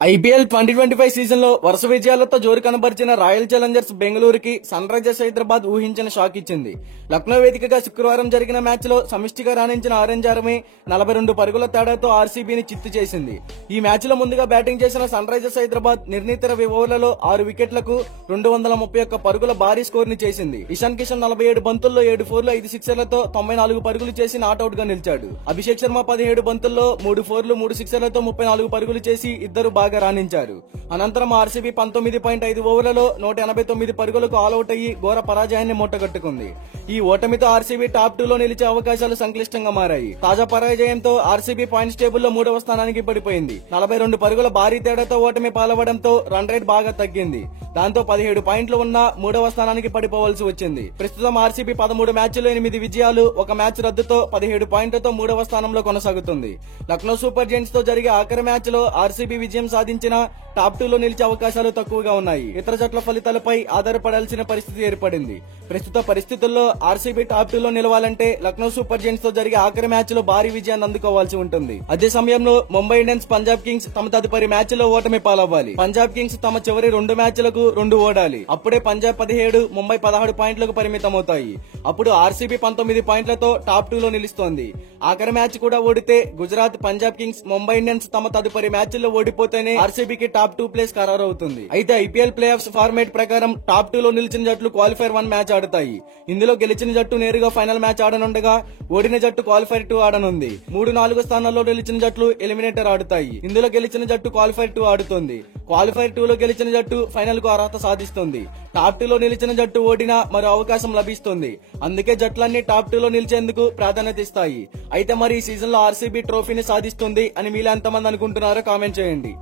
IPL 2025 season లో వరుస విజయాలతో జోరు కనబరిచిన రాయల్ ఛాలెంజర్స్ బెంగళూరుకి సన్ రైజర్స్ హైదరాబాద్ ఊహించిన షాక్ ఇచ్చింది. లక్నో వేదికగా శుక్రవారం జరిగిన మ్యాచ్ లో సమిష్టిగా రాణించిన ఆరెంజ్ ఆర్మీ 42 పరుగుల తేడాతో ఆర్సీబీని చిత్తు చేసింది. ఈ మ్యాచ్ లో ముందుగా బ్యాటింగ్ చేసిన సన్ రైజర్స్ హైదరాబాద్ నిర్ణీత 20 ఓవర్లలో 6 వికెట్లకు 231 పరుగుల భారీ స్కోర్ ని చేసింది. ఇషాన్ కిషన్ 47 బంతుల్లో 7 ఫోర్లు 5 సిక్సర్లతో 94 పరుగులు చేసి నాట్అవుట్ గా నిలిచాడు. అభిషేక్ శర్మ 17 బంతుల్లో 3 ఫోర్లు 3 సిక్సర్లతో 34 పరుగులు చేసి ఇద్దరు బాగా రాణించారు. అనంతరం ఆర్సీబీ 19.5 ఓవర్లలో 189 పరుగులకు ఆల్అౌట్ అయ్యి ఘోర పరాజయాన్ని మూటగట్టుకుంది. ఈ ఓటమితో ఆర్సీబీ టాప్ 2 లో నిలిచే అవకాశాలు సంక్లిష్టంగా మారాయి. తాజా పరాజయంతో ఆర్సీబీ పాయింట్స్ టేబుల్ లో 3వ స్థానానికి పడిపోయింది. 42 పరుగుల భారీ తేడాతో ఓటమి పాలవడంతో రన్ రేట్ బాగా తగ్గింది. దాంతో 17 పాయింట్లు ఉన్న 3వ స్థానానికి పడిపోవలసి వచ్చింది. ప్రస్తుతం ఆర్సీబీ 13 మ్యాచ్ల్లో 8 విజయాలు, 1 మ్యాచ్ రద్దుతో 17 పాయింట్లతో 3వ స్థానంలో కొనసాగుతుంది. లక్నో సూపర్ జెయింట్స్ తో జరిగే ఆఖరి మ్యాచ్ లో ఆర్సీబీ విజయం సాధించిన టాప్ 2 లో నిలిచే అవకాశాలు తక్కువగా ఉన్నాయి. ఇతర జట్ల ఫలితాలపై ఆధారపడాల్సిన పరిస్థితి ఏర్పడింది. ప్రస్తుత పరిస్థితుల్లో ఆర్సీబీ టాప్ 2 లో నిలవాలంటే లక్నో సూపర్ జెయింట్స్ తో జరిగే ఆఖరి మ్యాచ్ లో భారీ విజయాన్ని అందుకోవాల్సి ఉంటుంది. అదే సమయంలో ముంబై ఇండియన్స్ పంజాబ్ కింగ్స్ తమ తదుపరి మ్యాచ్ లో ఓటమి పాలవ్వాలి. పంజాబ్ కింగ్స్ తమ చివరి 2 మ్యాచ్లకు 2 ఓడాలి. అప్పుడే పంజాబ్ 17, ముంబై 16 పాయింట్లకు పరిమితమవుతాయి. అప్పుడు ఆర్సీబీ 19 పాయింట్లతో టాప్ 2 లో నిలుస్తోంది. ఆఖరి మ్యాచ్ కూడా ఓడితే గుజరాత్, పంజాబ్ కింగ్స్, ముంబై ఇండియన్స్ తమ తదుపరి మ్యాచ్ లో ఓడిపోతేనే ఆర్సీబీకి టాప్ 2 ప్లేస్ ఖరారు అవుతుంది. అయితే ఐపీఎల్ ప్లే ఆఫ్స్ ఫార్మేట్ ప్రకారం టాప్ 2 లో నిలిచిన జట్లు క్వాలిఫైర్ 1 మ్యాచ్ ఆడతాయి. ఇందులో గెలిచిన జట్టు నేరుగా ఫైనల్ మ్యాచ్ ఆడనుండగా ఓడిన జట్టు క్వాలిఫైర్ 2 ఆడనుంది. 3, 4 స్థానాల్లో నిలిచిన జట్లు ఎలిమినేటర్ ఆడుతాయి. ఇందులో గెలిచిన జట్టు క్వాలిఫైర్ 2 ఆడుతుంది. క్వాలిఫైర్ 2 లో గెలిచిన జట్టు ఫైనల్ కు అర్హత సాధిస్తుంది. టాప్ 2 లో నిలిచిన జట్టు ఓడినా మరో అవకాశం లభిస్తుంది. అందుకే జట్లన్నీ టాప్ 2 లో నిలిచేందుకు ప్రాధాన్యత ఇస్తాయి. అయితే మరి ఈ సీజన్ లో ఆర్సీబీ ట్రోఫీని సాధిస్తుంది అని మీలో ఎంతమంది అనుకుంటున్నారో కామెంట్ చేయండి.